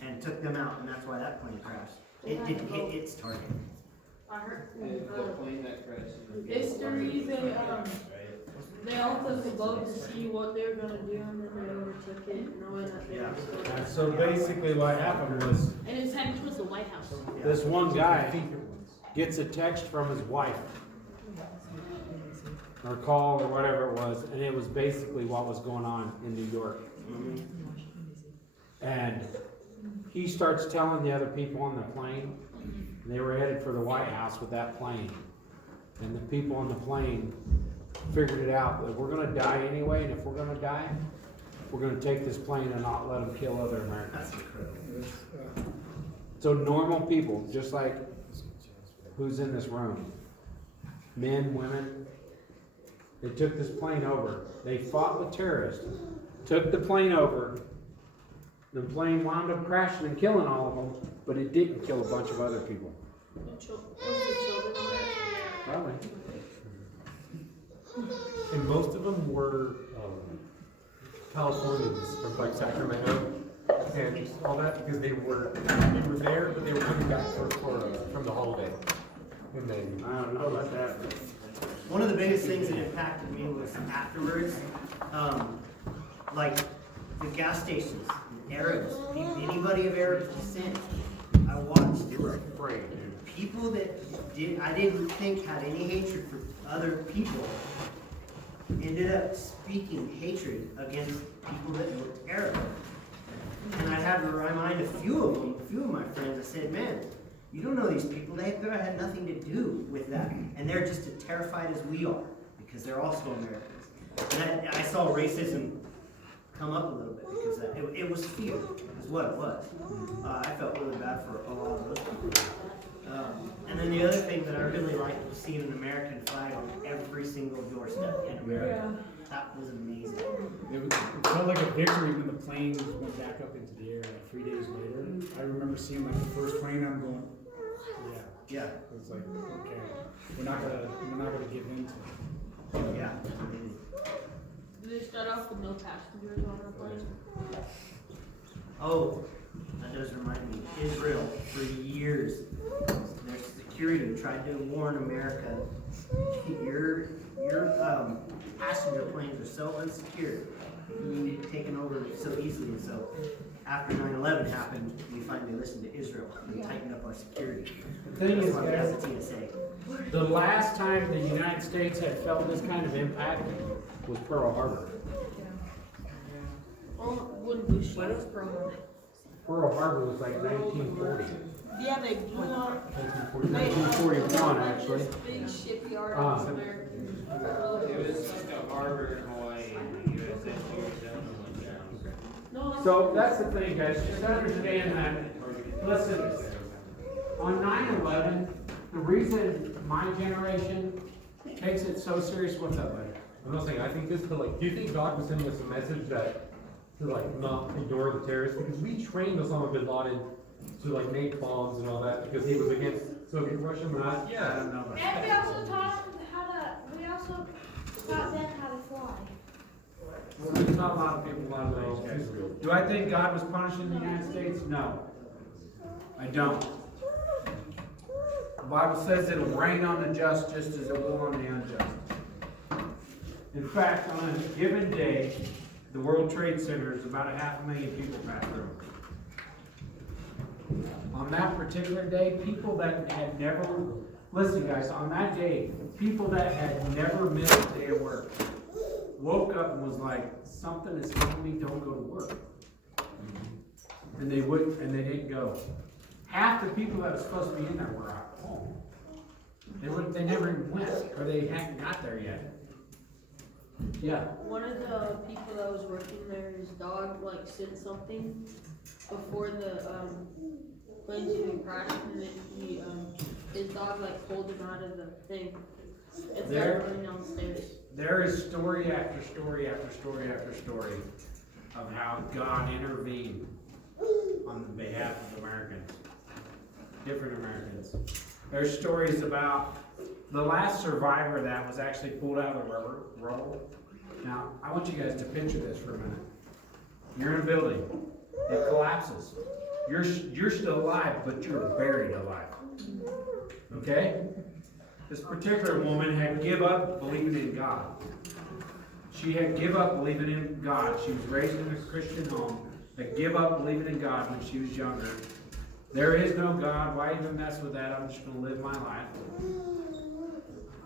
and took them out, and that's why that plane crashed. It didn't hit its target. I heard, The plane that crashed. it's the reason, they all took the boat to see what they were gonna do, and then they overtook it, knowing that they were still. So basically what happened was, And it's headed towards the White House. this one guy gets a text from his wife, or call, or whatever it was, and it was basically what was going on in New York. And he starts telling the other people on the plane, and they were headed for the White House with that plane. And the people on the plane figured it out, that we're gonna die anyway, and if we're gonna die, we're gonna take this plane and not let them kill other Americans. That's incredible. So normal people, just like who's in this room, men, women, they took this plane over. They fought with terrorists, took the plane over. The plane wound up crashing and killing all of them, but it didn't kill a bunch of other people. Probably. And most of them were Californians from like Sacramento and all that because they were there, but they were coming back from the holiday. And then I don't know about that. one of the biggest things that impacted me was afterwards, like the gas stations, Arabs, anybody of Arab descent. I watched people that I didn't think had any hatred for other people ended up speaking hatred against people that looked Arab. And I had to remind a few of my friends. I said, man, you don't know these people. They had nothing to do with that. And they're just as terrified as we are because they're also Americans. And I saw racism come up a little bit because it was fear, is what it was. I felt really bad for a lot of those people. And then the other thing that I really liked was seeing an American flag on every single doorstep in America. That was amazing. It felt like a victory when the planes went back up into the air like 3 days later. I remember seeing like the first plane. I'm going, yeah. It was like, okay, we're not gonna give in to it. Yeah. Do they start off with no passengers on the plane? Oh, that does remind me. Israel, for years, their security tried to warn America, your passenger planes are so unsecured. You can get taken over so easily. And so after 9/11 happened, we finally listened to Israel and tightened up our security. The thing is, That's why we guys, have the TSA. the last time the United States had felt this kind of impact was Pearl Harbor. Oh, wouldn't be shit. Pearl Harbor was like 1940. Yeah, they blew up. 1941, actually. This big shipyard Ah. in America. It was just a harbor in Hawaii, and the USS Georgetown went down. No, So that's the thing, guys, just understand that, listen, on 9/11, the reason my generation takes it so serious, what's up, buddy? I'm not saying, I think this, but like, do you think God was sending us a message that, to like, not ignore the terrorists? Because we trained Osama bin Laden to like make bombs and all that, because he was against Soviet Russia, but not, I don't know about And we also taught them how to fly. We taught a lot of people a lot of things, guys. Do I think God was punishing the United States? No. I don't. The Bible says it'll rain on the just as it will on the unjust. In fact, on a given day, the World Trade Center is about 500,000 people pass through. On that particular day, people that had never, listen guys, on that day, people that had never missed a day of work woke up and was like, something is telling me don't go to work. And they didn't go. Half the people that were supposed to be in there were at home. They never even went, or they hadn't got there yet. Yeah. one of the people that was working there, his dog like said something before the planes even crashed, and then his dog like pulled him out of the thing. It's There- like running downstairs. There is story after story after story after story of how God intervened on the behalf of Americans, different Americans. There's stories about the last survivor that was actually pulled out of the rubble. Now, I want you guys to picture this for a minute. You're in a building, it collapses. You're still alive, but you're buried alive. Okay? This particular woman had give up believing in God. She had give up believing in God. She was raised in a Christian home. Had give up believing in God when she was younger. There is no God. Why even mess with that? I'm just going to live my life.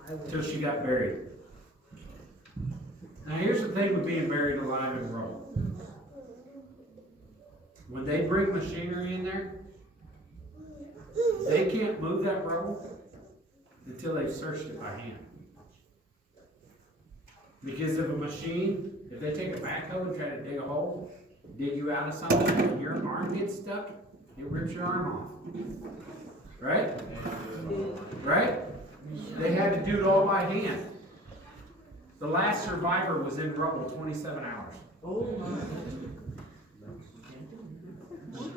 Until she got buried. Now here's the thing with being buried alive in rubble. When they bring machinery in there, they can't move that rubble until they've searched it by hand. Because if if they take a backhoe and try to dig a hole, dig you out of something, and your arm gets stuck, it rips your arm off. Right? Right? They had to do it all by hand. The last survivor was in rubble 27 hours.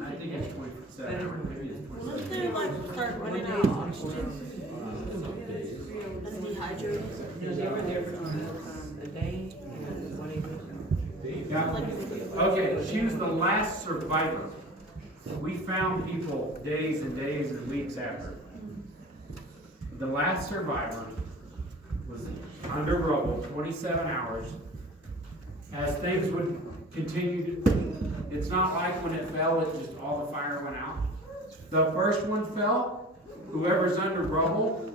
I think it's 27 hours. Maybe it's 27. Wouldn't they like start running out of oxygen and dehydrated? No, they were there for a day and one evening. Yeah. Okay, she was the last survivor. We found people days and days and weeks after. The last survivor was under rubble 27 hours. As things would continue to, it's not like when it fell, it just all the fire went out. The first one fell, whoever's under rubble,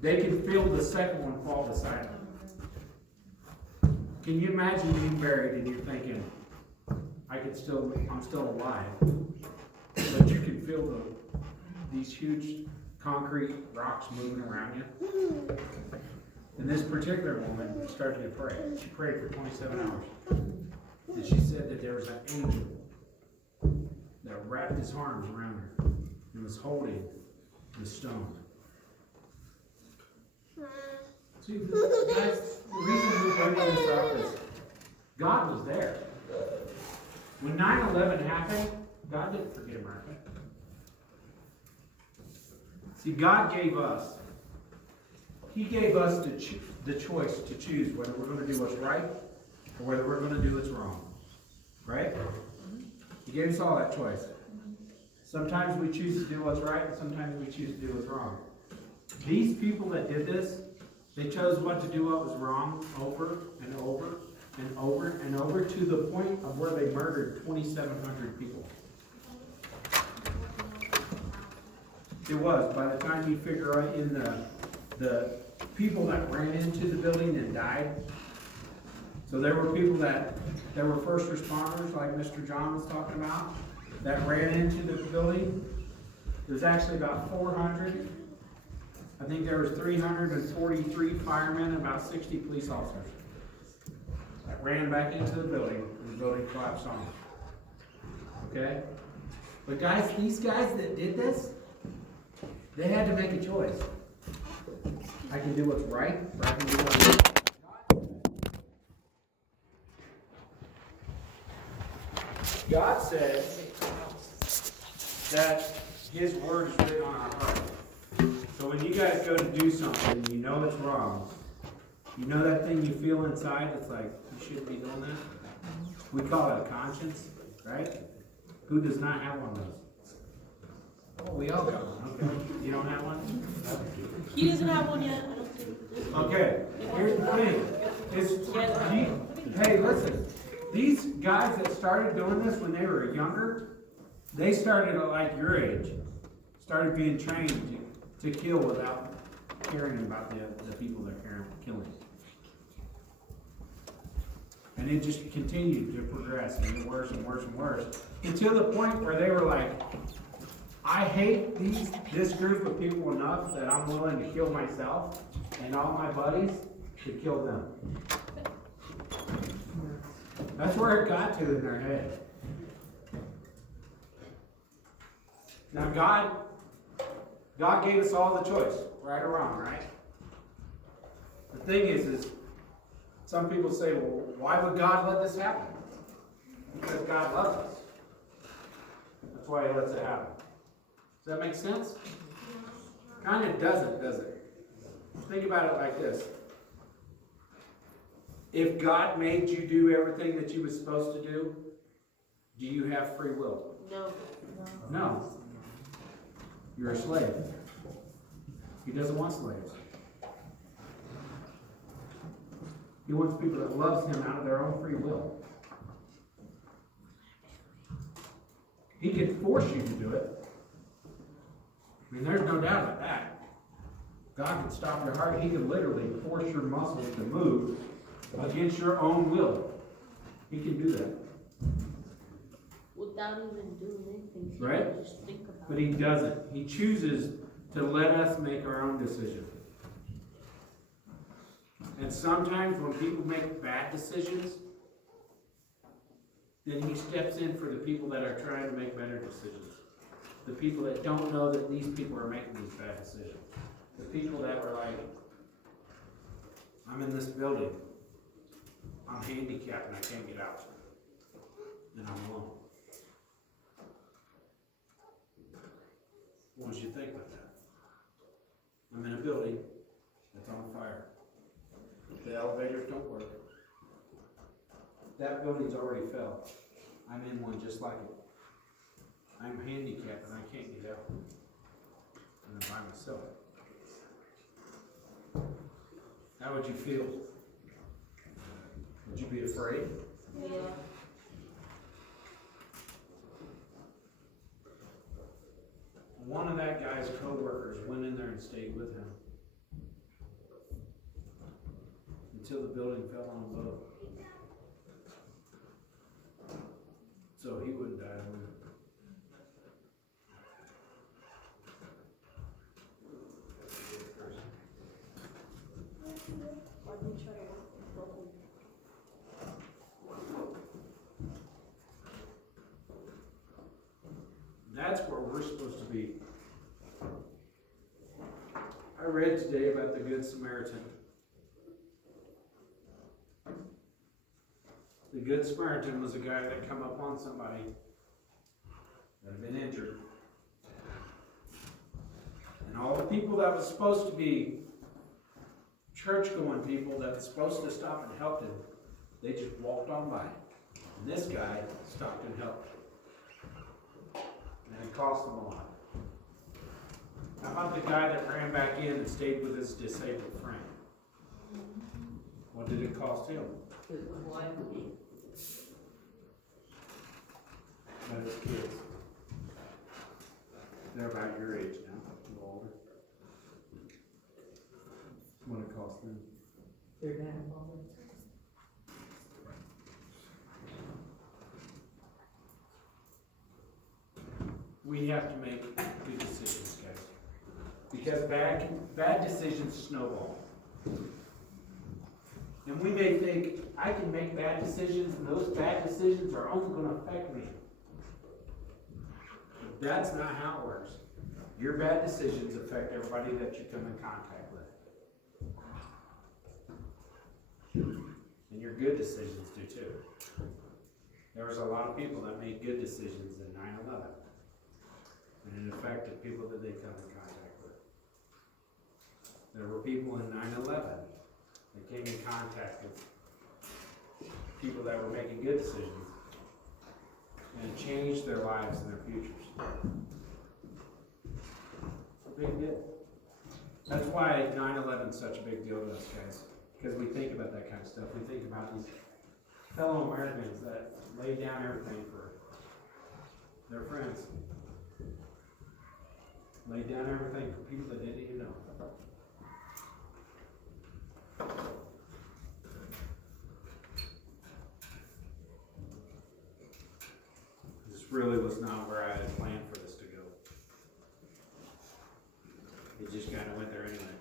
they can feel the second one fall beside them. Can you imagine being buried and you're thinking, I'm still alive, but you can feel these huge concrete rocks moving around you? And this particular woman started to pray. She prayed for 27 hours. And she said that there was an angel that wrapped his arms around her and was holding the stone. See, guys, the reason we bring this up is God was there. When 9/11 happened, God didn't forget America. See, God gave us. He gave us the choice to choose whether we're going to do what's right or whether we're going to do what's wrong. Right? He gave us all that choice. Sometimes we choose to do what's right, and sometimes we choose to do what's wrong. These people that did this, they chose what to do what was wrong over and over and over and over to the point of where they murdered 2,700 people. It was, by the time you figure out in the people that ran into the building and died. So there were people that were first responders, like Mr. John was talking about, that ran into the building. There's actually about 400. I think there was 343 firemen and about 60 police officers that ran back into the building, and the building collapsed on them. Okay? But guys, these guys that did this, they had to make a choice. I can do what's right, or I can do what's wrong. God said that His word is written on our heart. So when you guys go to do something, you know it's wrong. You know that thing you feel inside that's like, you shouldn't be doing that? We call it a conscience, right? Who does not have one of those? Oh, we all got one. Okay. You don't have one? He doesn't have one yet. I don't think. Okay. Here's the thing. Hey, listen. These guys that started doing this when they were younger, they started at like your age. Started being trained to kill without caring about the people they're killing. And it just continued to progress and get worse and worse and worse. Until the point where they were like, I hate this group of people enough that I'm willing to kill myself and all my buddies to kill them. That's where it got to in their head. Now God gave us all the choice, right or wrong, right? The thing is some people say, well, why would God let this happen? Because God loves us. That's why He lets it happen. Does that make sense? Kind of doesn't, does it? Think about it like this. If God made you do everything that you were supposed to do you have free will? No. No. You're a slave. He doesn't want slaves. He wants people that loves Him out of their own free will. He can force you to do it. I mean, there's no doubt about that. God can stop your heart. He can literally force your muscles to move against your own will. He can do that. Without even doing anything. Right? Just think about But He doesn't. He chooses to let us make our own decision. And sometimes when people make bad decisions, then He steps in for the people that are trying to make better decisions. The people that don't know that these people are making these bad decisions. The people that were like, I'm in this building. I'm handicapped and I can't get out. And I'm alone. What would you think about that? I'm in a building that's on fire. The elevators don't work. That building's already fell. I'm in one just like it. I'm handicapped and I can't get out. And I'm by myself. How would you feel? Would you be afraid? Yeah. One of that guy's co-workers went in there and stayed with him until the building fell on a boat. So he wouldn't die alone. That's where we're supposed to be. I read today about the Good Samaritan. The Good Samaritan was a guy that come up on somebody that had been injured. And all the people that was supposed to be church-going people that was supposed to stop and help him, they just walked on by. And this guy stopped and helped. And it cost him a lot. How about the guy that ran back in and stayed with his disabled friend? What did it cost him? His wife. But his kids. They're about your age now, a little older. What it cost them. Their dad and father. We have to make good decisions, guys. Because bad decisions snowball. And we may think, I can make bad decisions, and those bad decisions are only going to affect me. But that's not how it works. Your bad decisions affect everybody that you come in contact with. And your good decisions do too. There was a lot of people that made good decisions in 9/11. And it affected people that they come in contact with. There were people in 9/11 that came in contact with people that were making good decisions, and it changed their lives and their futures. It's a big deal. That's why 9/11 is such a big deal to us, guys, because we think about that kind of stuff. We think about these fellow Americans that laid down everything for their friends. Laid down everything for people that didn't even know. This really was not where I had planned for this to go. It just kind of went there anyway.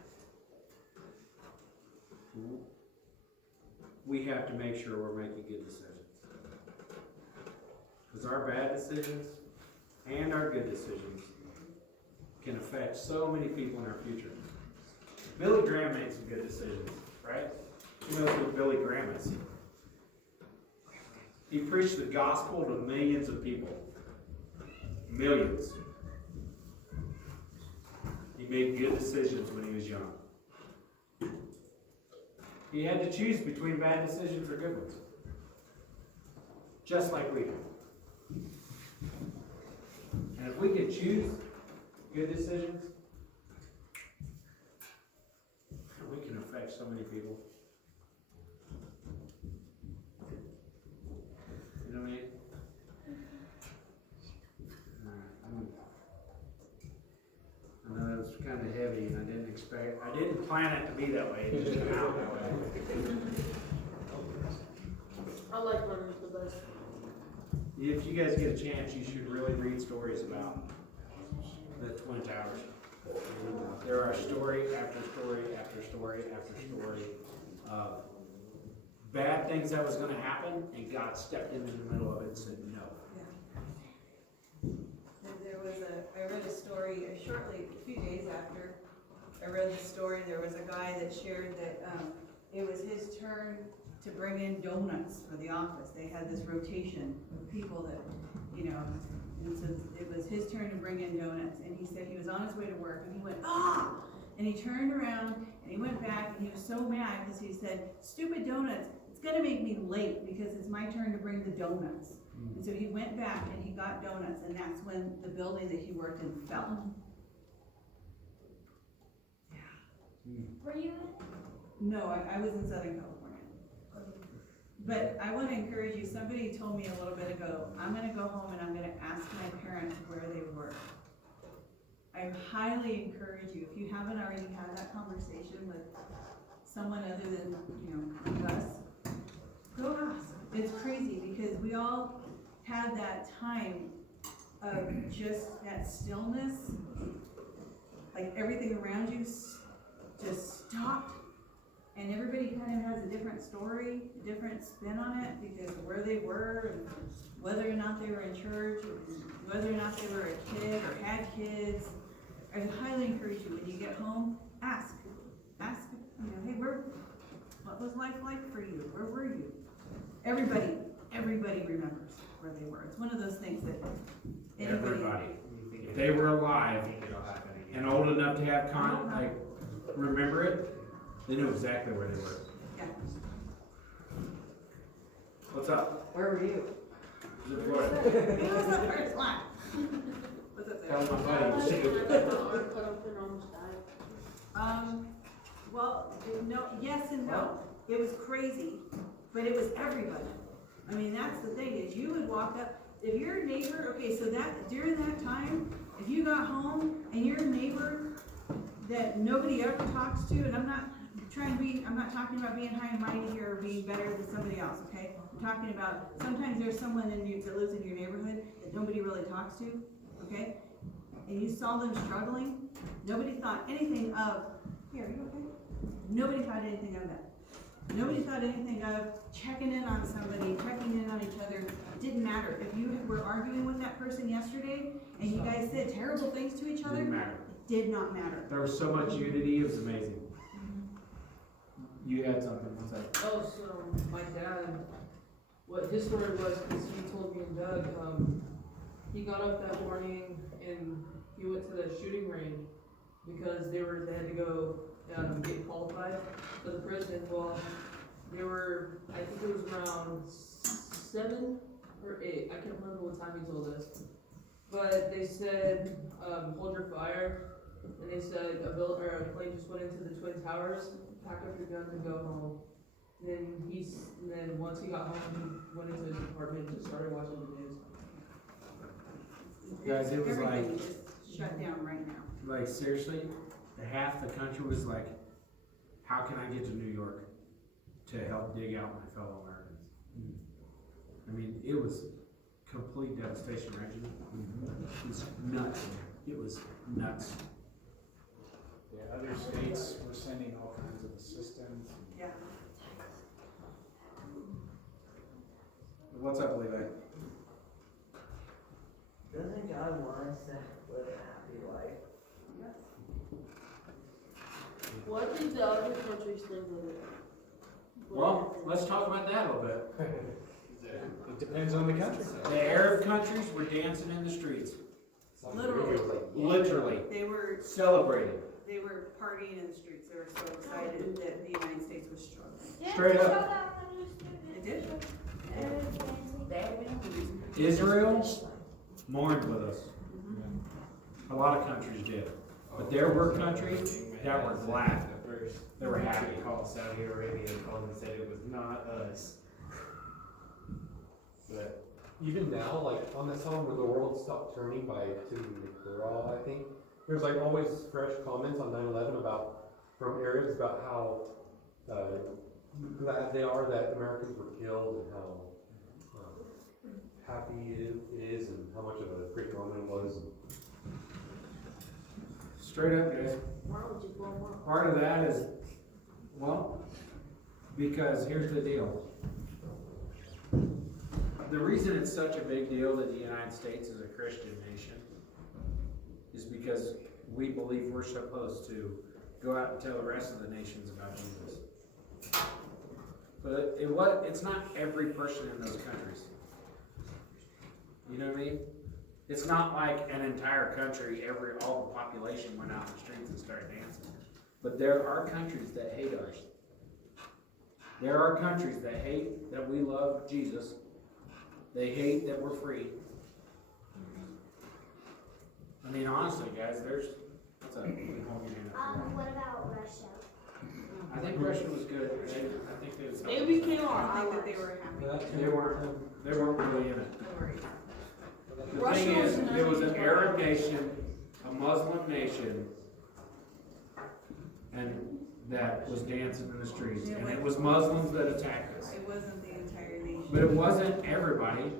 We have to make sure we're making good decisions. Because our bad decisions and our good decisions can affect so many people in our future. Billy Graham made some good decisions, right? You know who Billy Graham is? He preached the gospel to millions of people. Millions. He made good decisions when he was young. He had to choose between bad decisions or good ones. Just like we do. And if we could choose good decisions, we can affect so many people. You know what I mean? I know that was kind of heavy, and I didn't plan it to be that way. It just came out that way. I like learning the best. If you guys get a chance, you should really read stories about the Twin Towers. There are story after story after story after story of bad things that was going to happen, and God stepped in the middle of it and said no. I read a story shortly, a few days after I read the story, there was a guy that shared that it was his turn to bring in donuts for the office. They had this rotation of people that, you know, and so it was his turn to bring in donuts. And he said he was on his way to work and he went, ah! And he turned around and he went back and he was so mad because he said, stupid donuts, it's gonna make me late because it's my turn to bring the donuts. And so he went back and he got donuts, and that's when the building that he worked in fell. Were you in? No, I was in Southern California. But I wanna encourage you, somebody told me a little bit ago, I'm gonna go home and I'm gonna ask my parents where they work. I highly encourage you, if you haven't already had that conversation with someone other than, like us, go ask. It's crazy because we all had that time of just that stillness, like everything around you just stopped, and everybody kind of has a different story, a different spin on it because of where they were and whether or not they were in church, and whether or not they were a kid or had kids. I highly encourage you, when you get home, ask, hey, what was life like for you? Where were you? Everybody remembers where they were. It's one of those things that Everybody. If they were alive and old enough to have remember it, they knew exactly where they were. Yeah. What's up? Where were you? Is it Florida? Who was the first one? What's up That was there? my buddy. Arm cut open, almost died. Well, no, yes and no. It was crazy, but it was everybody. I mean, that's the thing, is you would walk up, if your neighbor, okay, so that, during that time, if you got home and your neighbor that nobody ever talks to, and I'm not talking about being high and mighty here or being better than somebody else, okay? I'm talking about, sometimes there's someone that lives in your neighborhood that nobody really talks to, okay? And you saw them struggling, nobody thought anything of, here, are you okay? Nobody thought anything of that. Nobody thought anything of checking in on somebody, checking in on each other. It didn't matter. If you were arguing with that person yesterday and you guys said terrible things to each other, Didn't matter. it did not matter. There was so much unity, it was amazing. You had something, what's that? Oh, so my dad, what his story was, because he told me and Doug, he got up that morning and he went to the shooting range because they had to go get qualified for the prison. Well, they were, I think it was around 7 or 8, I can't remember what time he told us. But they said, hold your fire, and they said a plane just went into the Twin Towers, pack up your guns and go home. And then once he got home, he went into his apartment and just started watching the news. Guys, it was Everybody like, just shut down right now. like seriously, half the country was like, how can I get to New York to help dig out my fellow Americans? I mean, it was complete devastation, Reggie. It was nuts. It was nuts. Yeah, other states were sending all kinds of assistance. Yeah. What's up, Levi? Doesn't God want us to live a happy life? Why did the other countries think of it? Well, let's talk about that a little bit. It depends on the country. The Arab countries were dancing in the streets, Literally. literally They were celebrating. partying in the streets. They were so excited that the United States was struggling. Straight up. It did. Israel mourned with us. A lot of countries did, but there were countries that were glad. They were happy. Called Saudi Arabia and called and said it was not us. But Even now, like on that song "When the World Stopped Turning" by Tim McGraw, I think there's like always fresh comments on 9/11 from Arabs about how glad they are that Americans were killed and how happy it is and how much of a great moment it was. Straight up, guys. Why would you blow them up? Part of that is, well, because here's the deal. The reason it's such a big deal that the United States is a Christian nation is because we believe we're supposed to go out and tell the rest of the nations about Jesus. But it's not every person in those countries. You know what I mean? It's not like an entire country, all the population went out in the streets and started dancing. But there are countries that hate us. There are countries that hate that we love Jesus. They hate that we're free. I mean, honestly, guys, what's up? What about Russia? I think Russia was good. I think they was. They became our I think that allies. they were happy. They weren't really in it. No worries. The Russia thing was is, in it was an 1912. Arab nation, a Muslim nation, and that was dancing in the streets, and it was Muslims that attacked us. It wasn't the entire nation. But it wasn't everybody.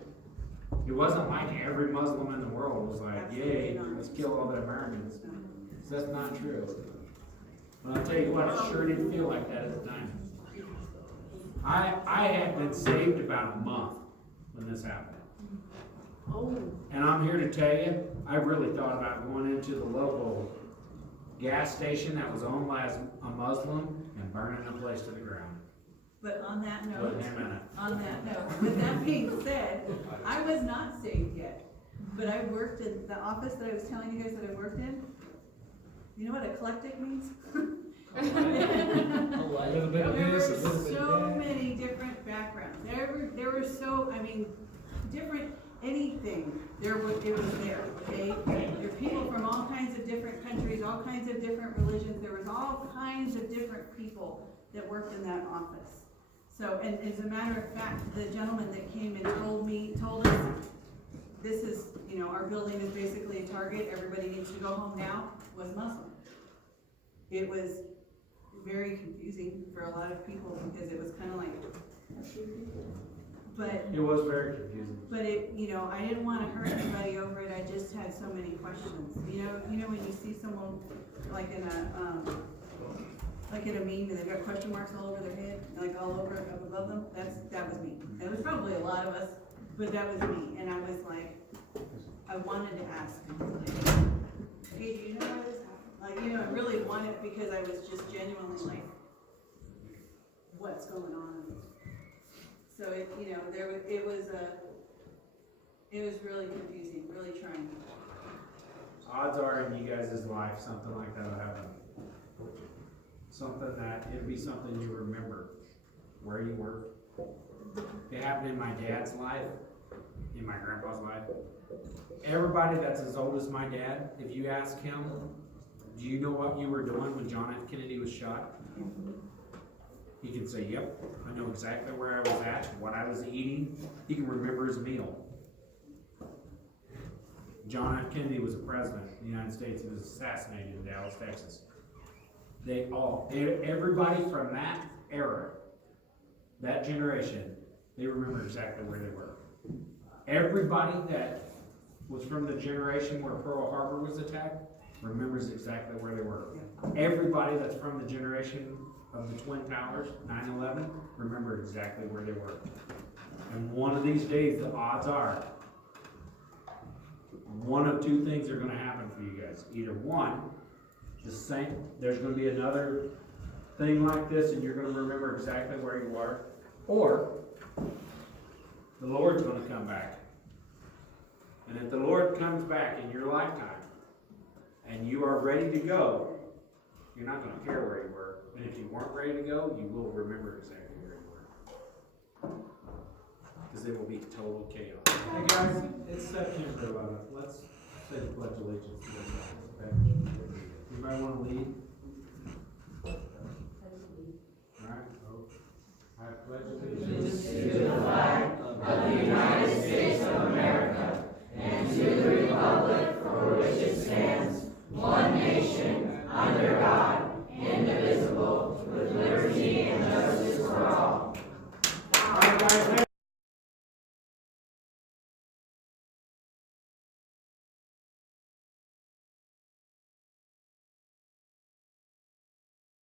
It wasn't like every Muslim in the world was like, yay, let's kill all the Americans. So that's not true. But I'll tell you what, it sure didn't feel like that at the time. I had been saved about a month when this happened. Oh, And I'm here to tell you, I really thought about going into the local gas station that was owned by a Muslim and burning the place to the ground. But on that note, Wouldn't have meant it. with that being said, I was not saved yet. But I worked in the office that I was telling you guys that I worked in. You know what eclectic means? A little bit of There this, a were little bit so of that. many different backgrounds. There were so, I mean, different anything. It was there, okay? There were people from all kinds of different countries, all kinds of different religions. There was all kinds of different people that worked in that office. So, and as a matter of fact, the gentleman that came and told us, this is, you know, our building is basically a target, everybody needs to go home now, was Muslim. It was very confusing for a lot of people because it was kind of like, but It was very confusing. but it, you know, I didn't want to hurt anybody over it. I just had so many questions. You know when you see someone like in a meme and they've got question marks all over their head, like all over up above them. That was me. It was probably a lot of us, but that was me. And I was like, I wanted to ask, hey, do you know why this happened? Like, you know, I really wanted because I was just genuinely like, what's going on? So it, you know, it was really confusing, really trying. Odds are in you guys' life, something like that will happen. Something that, it'd be something you remember, where you were. It happened in my dad's life, in my grandpa's life. Everybody that's as old as my dad, if you ask him, do you know what you were doing when John F. Kennedy was shot? He can say, yep, I know exactly where I was at, what I was eating. He can remember his meal. John F. Kennedy was a president of the United States. He was assassinated in Dallas, Texas. Everybody from that era, that generation, they remember exactly where they were. Everybody that was from the generation where Pearl Harbor was attacked remembers exactly where they were. Everybody that's from the generation of the Twin Towers, 9/11, remember exactly where they were. And one of these days, the odds are, one of two things are gonna happen for you guys. Either one, there's gonna be another thing like this and you're gonna remember exactly where you are, or the Lord's gonna come back. And if the Lord comes back in your lifetime and you are ready to go, you're not gonna care where you were. And if you weren't ready to go, you will remember exactly where you were. Because it will be total chaos. Hey guys, it's September 11th. Let's say the Pledge of Allegiance to the flag, okay? Anybody want to lead?